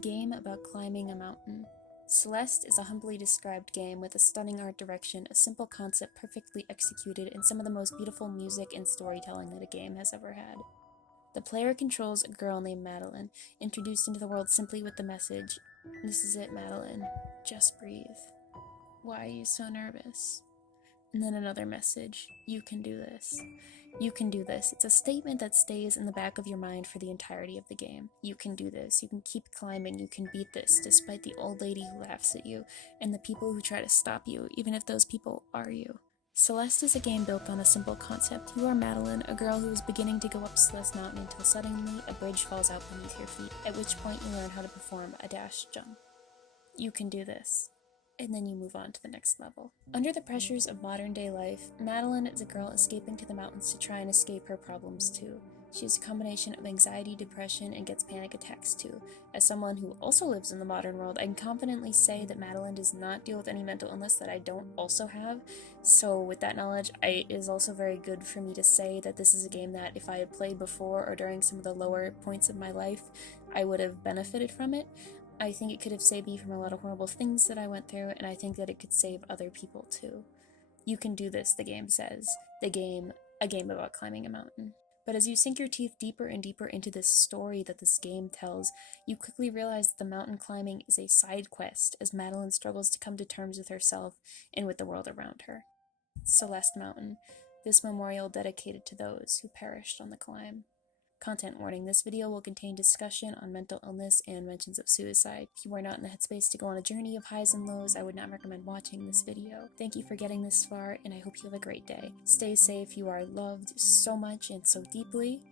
game about climbing a mountain. Celeste is a humbly described game with a stunning art direction, a simple concept perfectly executed, and some of the most beautiful music and storytelling that a game has ever had. The player controls a girl named Madeline, introduced into the world simply with the message, "This is it, Madeline. Just breathe. Why are you so nervous?" And then another message, "You can do this. You can do this." It's a statement that stays in the back of your mind for the entirety of the game. You can do this. You can keep climbing. You can beat this, despite the old lady who laughs at you, and the people who try to stop you, even if those people are you. Celeste is a game built on a simple concept. You are Madeline, a girl who is beginning to go up Celeste Mountain until suddenly a bridge falls out beneath your feet, at which point you learn how to perform a dash jump. You can do this. And then you move on to the next level. Under the pressures of modern day life, Madeline is a girl escaping to the mountains to try and escape her problems too. She has a combination of anxiety, depression, and gets panic attacks too. As someone who also lives in the modern world, I can confidently say that Madeline does not deal with any mental illness that I don't also have. So with that knowledge, it is also very good for me to say that this is a game that if I had played before or during some of the lower points of my life, I would have benefited from it. I think it could have saved me from a lot of horrible things that I went through, and I think that it could save other people too. You can do this, the game says. A game about climbing a mountain. But as you sink your teeth deeper and deeper into this story that this game tells, you quickly realize that the mountain climbing is a side quest as Madeline struggles to come to terms with herself and with the world around her. Celeste Mountain, this memorial dedicated to those who perished on the climb. Content warning, this video will contain discussion on mental illness and mentions of suicide. If you are not in the headspace to go on a journey of highs and lows, I would not recommend watching this video. Thank you for getting this far, and I hope you have a great day. Stay safe, you are loved so much and so deeply.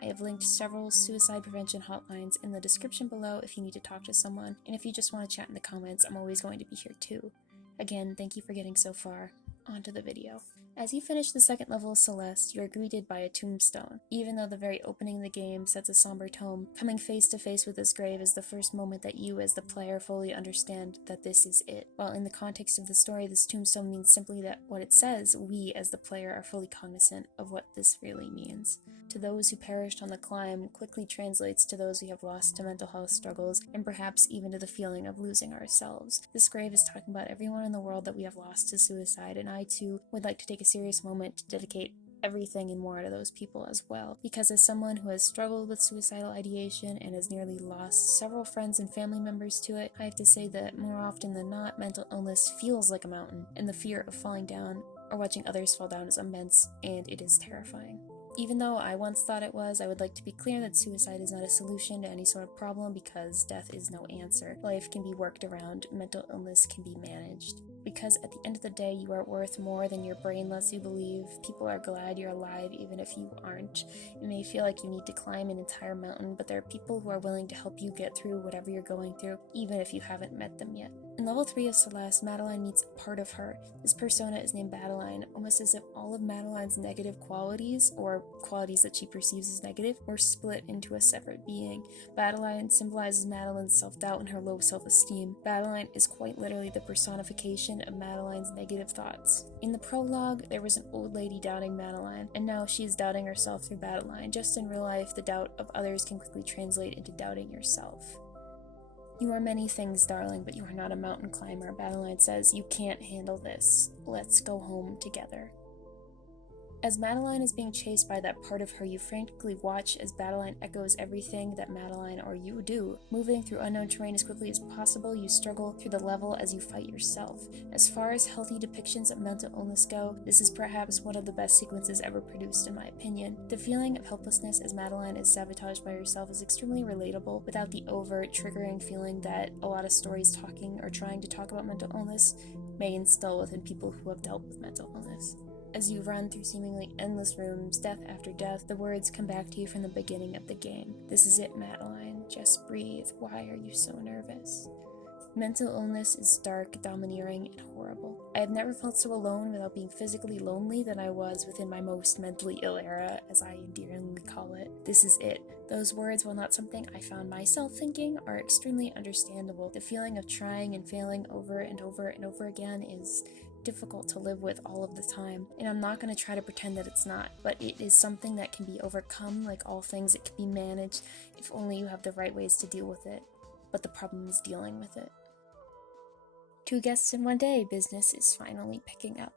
I have linked several suicide prevention hotlines in the description below if you need to talk to someone, and if you just want to chat in the comments, I'm always going to be here too. Again, thank you for getting so far. On to the video. As you finish the second level of Celeste, you are greeted by a tombstone. Even though the very opening of the game sets a somber tone, coming face to face with this grave is the first moment that you as the player fully understand that this is it. While in the context of the story, this tombstone means simply that what it says, we as the player are fully cognizant of what this really means. To those who perished on the climb quickly translates to those we have lost to mental health struggles, and perhaps even to the feeling of losing ourselves. This grave is talking about everyone in the world that we have lost to suicide, and I too would like to take a serious moment to dedicate everything and more to those people as well, because as someone who has struggled with suicidal ideation and has nearly lost several friends and family members to it, I have to say that more often than not, mental illness feels like a mountain, and the fear of falling down or watching others fall down is immense, and it is terrifying. Even though I once thought it was, I would like to be clear that suicide is not a solution to any sort of problem because death is no answer. Life can be worked around, mental illness can be managed. Because at the end of the day, you are worth more than your brain lets you believe. People are glad you're alive even if you aren't. It may feel like you need to climb an entire mountain, but there are people who are willing to help you get through whatever you're going through, even if you haven't met them yet. In level 3 of Celeste, Madeline meets a part of her. This persona is named Madeline, almost as if all of Madeline's negative qualities, or qualities that she perceives as negative, were split into a separate being. Madeline symbolizes Madeline's self-doubt and her low self-esteem. Madeline is quite literally the personification of Madeline's negative thoughts. In the prologue, there was an old lady doubting Madeline, and now she is doubting herself through Madeline. Just in real life, the doubt of others can quickly translate into doubting yourself. You are many things, darling, but you are not a mountain climber. Madeline says, "You can't handle this. Let's go home together." As Madeline is being chased by that part of her, you frantically watch as Madeline echoes everything that Madeline or you do. Moving through unknown terrain as quickly as possible, you struggle through the level as you fight yourself. As far as healthy depictions of mental illness go, this is perhaps one of the best sequences ever produced in my opinion. The feeling of helplessness as Madeline is sabotaged by herself is extremely relatable without the overt, triggering feeling that a lot of stories talking or trying to talk about mental illness may instill within people who have dealt with mental illness. As you run through seemingly endless rooms, death after death, the words come back to you from the beginning of the game. "This is it, Madeline. Just breathe. Why are you so nervous?" Mental illness is dark, domineering, and horrible. I have never felt so alone without being physically lonely than I was within my most mentally ill era, as I endearingly call it. This is it. Those words, while not something I found myself thinking, are extremely understandable. The feeling of trying and failing over and over and over again is difficult to live with all of the time, and I'm not going to try to pretend that it's not, but it is something that can be overcome. Like all things, it can be managed if only you have the right ways to deal with it. but the problem is dealing with it. 2 guests in 1 day, business is finally picking up.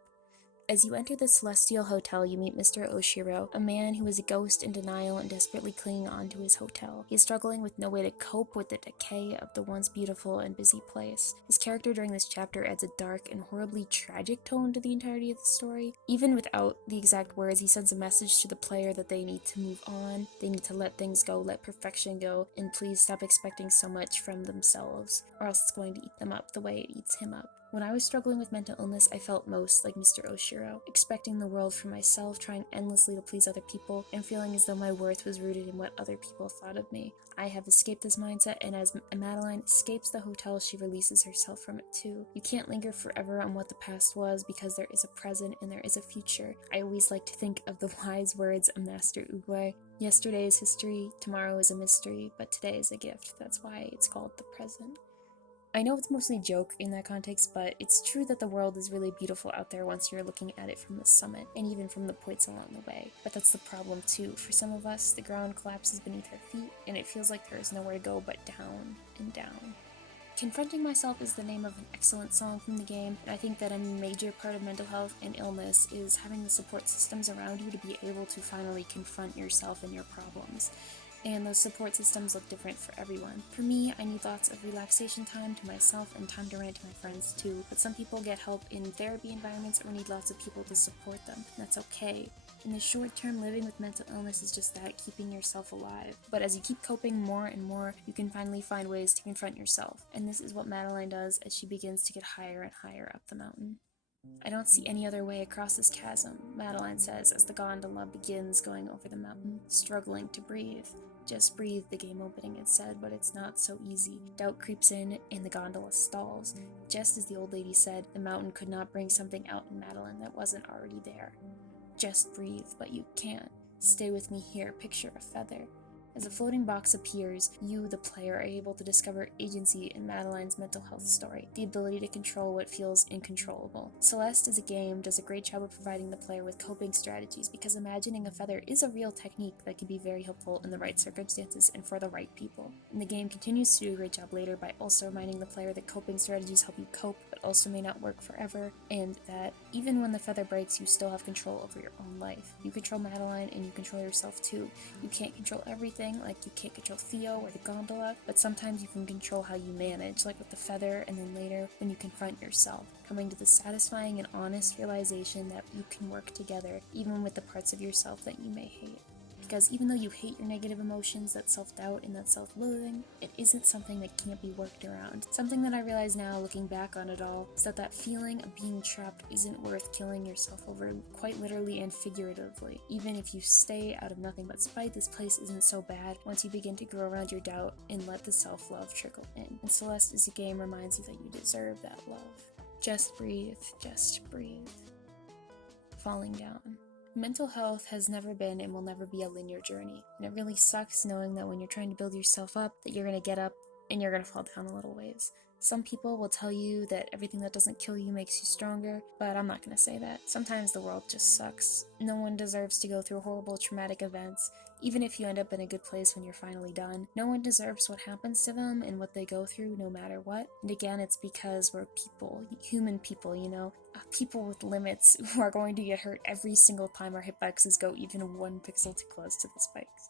As you enter the Celestial Hotel, you meet Mr. Oshiro, a man who is a ghost in denial and desperately clinging on to his hotel. He is struggling with no way to cope with the decay of the once beautiful and busy place. His character during this chapter adds a dark and horribly tragic tone to the entirety of the story. Even without the exact words, he sends a message to the player that they need to move on, they need to let things go, let perfection go, and please stop expecting so much from themselves, or else it's going to eat them up the way it eats him up. When I was struggling with mental illness, I felt most like Mr. Oshiro, expecting the world for myself, trying endlessly to please other people, and feeling as though my worth was rooted in what other people thought of me. I have escaped this mindset, and as Madeline escapes the hotel, she releases herself from it too. You can't linger forever on what the past was, because there is a present and there is a future. I always like to think of the wise words of Master Oogway. Yesterday is history, tomorrow is a mystery, but today is a gift. That's why it's called the present. I know it's mostly joke in that context, but it's true that the world is really beautiful out there once you're looking at it from the summit, and even from the points along the way. But that's the problem too. For some of us, the ground collapses beneath our feet, and it feels like there is nowhere to go but down and down. Confronting Myself is the name of an excellent song from the game, and I think that a major part of mental health and illness is having the support systems around you to be able to finally confront yourself and your problems. And those support systems look different for everyone. For me, I need lots of relaxation time to myself and time to rant to my friends too, but some people get help in therapy environments or need lots of people to support them, and that's okay. In the short term, living with mental illness is just that, keeping yourself alive. But as you keep coping more and more, you can finally find ways to confront yourself, and this is what Madeline does as she begins to get higher and higher up the mountain. I don't see any other way across this chasm, Madeline says as the gondola begins going over the mountain, struggling to breathe. Just breathe, the game opening had said, but it's not so easy. Doubt creeps in, and the gondola stalls. Just as the old lady said, the mountain could not bring something out in Madeline that wasn't already there. Just breathe, but you can't. Stay with me here, picture a feather. As a floating box appears, you, the player, are able to discover agency in Madeline's mental health story, the ability to control what feels uncontrollable. Celeste, as a game, does a great job of providing the player with coping strategies, because imagining a feather is a real technique that can be very helpful in the right circumstances and for the right people. And the game continues to do a great job later by also reminding the player that coping strategies help you cope, but also may not work forever, and that even when the feather breaks, you still have control over your own life. You control Madeline, and you control yourself too. You can't control everything, like you can't control Theo or the gondola, but sometimes you can control how you manage, like with the feather, and then later when you confront yourself, coming to the satisfying and honest realization that you can work together, even with the parts of yourself that you may hate. Because even though you hate your negative emotions, that self-doubt and that self-loathing, it isn't something that can't be worked around. Something that I realize now, looking back on it all, is that that feeling of being trapped isn't worth killing yourself over, quite literally and figuratively. Even if you stay out of nothing but spite, this place isn't so bad once you begin to grow around your doubt and let the self-love trickle in. And Celeste as a game reminds you that you deserve that love. Just breathe, just breathe. Falling down. Mental health has never been and will never be a linear journey, and it really sucks knowing that when you're trying to build yourself up, that you're going to get up and you're going to fall down a little ways. Some people will tell you that everything that doesn't kill you makes you stronger, but I'm not going to say that. Sometimes the world just sucks. No one deserves to go through horrible traumatic events, even if you end up in a good place when you're finally done. No one deserves what happens to them and what they go through, no matter what. And again, it's because we're people, human people, people with limits who are going to get hurt every single time our hitboxes go even 1 pixel too close to the spikes.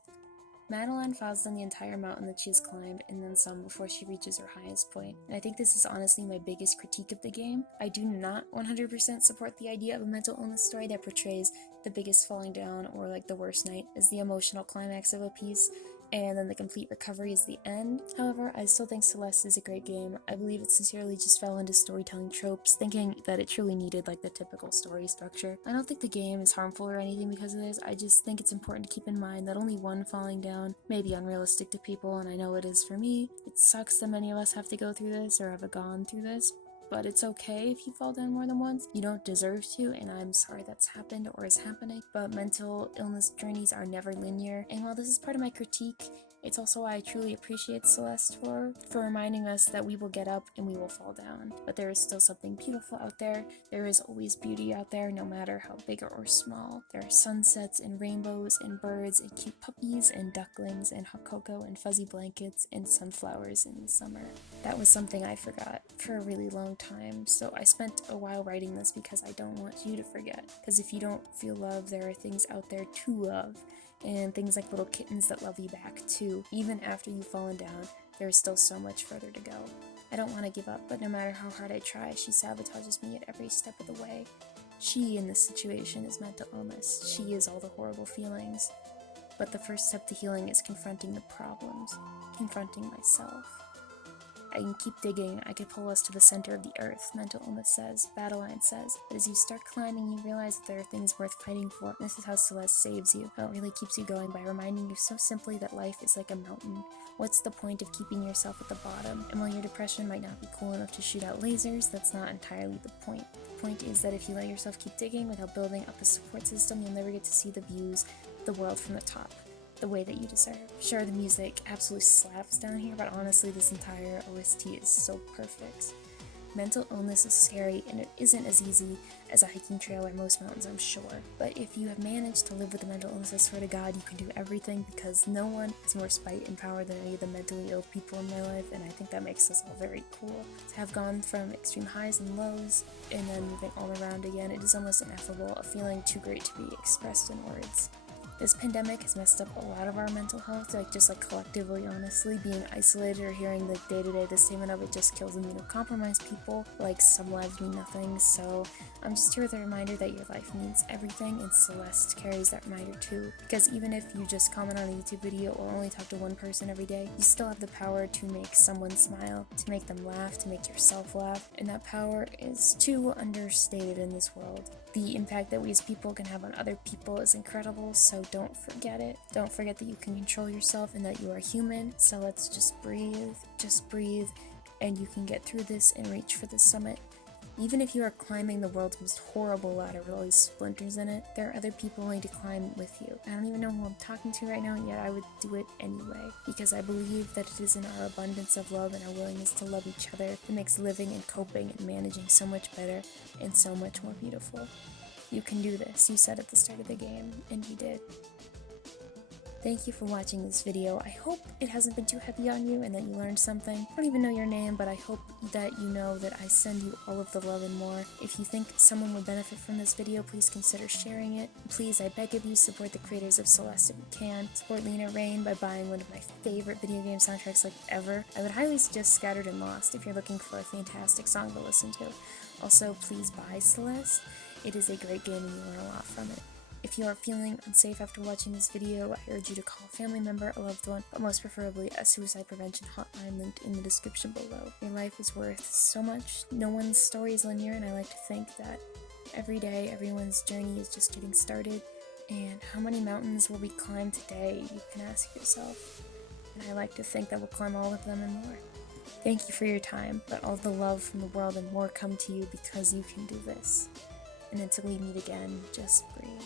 Madeline falls down the entire mountain that she has climbed, and then some before she reaches her highest point. And I think this is honestly my biggest critique of the game. I do not 100% support the idea of a mental illness story that portrays the biggest falling down or like the worst night as the emotional climax of a piece, and then the complete recovery is the end. However, I still think Celeste is a great game. I believe it sincerely just fell into storytelling tropes, thinking that it truly needed like the typical story structure. I don't think the game is harmful or anything because of this. I just think it's important to keep in mind that only one falling down may be unrealistic to people, and I know it is for me. It sucks that many of us have to go through this or have gone through this, but it's okay if you fall down more than once. You don't deserve to, and I'm sorry that's happened or is happening, but mental illness journeys are never linear, and while this is part of my critique, It's also why I truly appreciate Celeste for reminding us that we will get up and we will fall down, but there is still something beautiful out there. There is always beauty out there, no matter how big or small. There are sunsets and rainbows and birds and cute puppies and ducklings and hot cocoa and fuzzy blankets and sunflowers in the summer. That was something I forgot for a really long time, so I spent a while writing this because I don't want you to forget. Because if you don't feel love, there are things out there to love. And things like little kittens that love you back too. Even after you've fallen down, there is still so much further to go. I don't want to give up, but no matter how hard I try, she sabotages me at every step of the way. She, in this situation, is mental illness. She is all the horrible feelings. But the first step to healing is confronting the problems, confronting myself. I can keep digging, I could pull us to the center of the earth, mental illness says, Battleline says, but as you start climbing, you realize that there are things worth fighting for. This is how Celeste saves you, how it really keeps you going by reminding you so simply that life is like a mountain. What's the point of keeping yourself at the bottom? And while your depression might not be cool enough to shoot out lasers, that's not entirely the point. The point is that if you let yourself keep digging without building up a support system, you'll never get to see the views of the world from the top, the way that you deserve. Sure, the music absolutely slaps down here, but honestly, this entire OST is so perfect. Mental illness is scary, and it isn't as easy as a hiking trail or most mountains, I'm sure. But if you have managed to live with a mental illness, I swear to God, you can do everything, because no one has more spite and power than any of the mentally ill people in my life, and I think that makes us all very cool. To have gone from extreme highs and lows, and then moving all around again, it is almost ineffable, a feeling too great to be expressed in words. This pandemic has messed up a lot of our mental health, just collectively, honestly. Being isolated or hearing the day-to-day the statement of it just kills immunocompromised people, some lives mean nothing, so I'm just here with a reminder that your life means everything, and Celeste carries that reminder too. Because even if you just comment on a YouTube video or only talk to one person every day, you still have the power to make someone smile, to make them laugh, to make yourself laugh, and that power is too understated in this world. The impact that we as people can have on other people is incredible, so don't forget it. Don't forget that you can control yourself and that you are human, so let's just breathe, and you can get through this and reach for the summit. Even if you are climbing the world's most horrible ladder with all these splinters in it, there are other people willing to climb with you. I don't even know who I'm talking to right now, and yet I would do it anyway, because I believe that it is in our abundance of love and our willingness to love each other that makes living and coping and managing so much better and so much more beautiful. You can do this, you said at the start of the game, and you did. Thank you for watching this video. I hope it hasn't been too heavy on you and that you learned something. I don't even know your name, but I hope that you know that I send you all of the love and more. If you think someone would benefit from this video, please consider sharing it. Please, I beg of you, support the creators of Celeste if you can. Support Lena Raine by buying one of my favorite video game soundtracks ever. I would highly suggest Scattered and Lost if you're looking for a fantastic song to listen to. Also, please buy Celeste. It is a great game and you learn a lot from it. If you are feeling unsafe after watching this video, I urge you to call a family member, a loved one, but most preferably a suicide prevention hotline linked in the description below. Your life is worth so much. No one's story is linear, and I like to think that every day, everyone's journey is just getting started. And how many mountains will we climb today, you can ask yourself. And I like to think that we'll climb all of them and more. Thank you for your time. Let all the love from the world and more come to you because you can do this. And until we meet again, just breathe.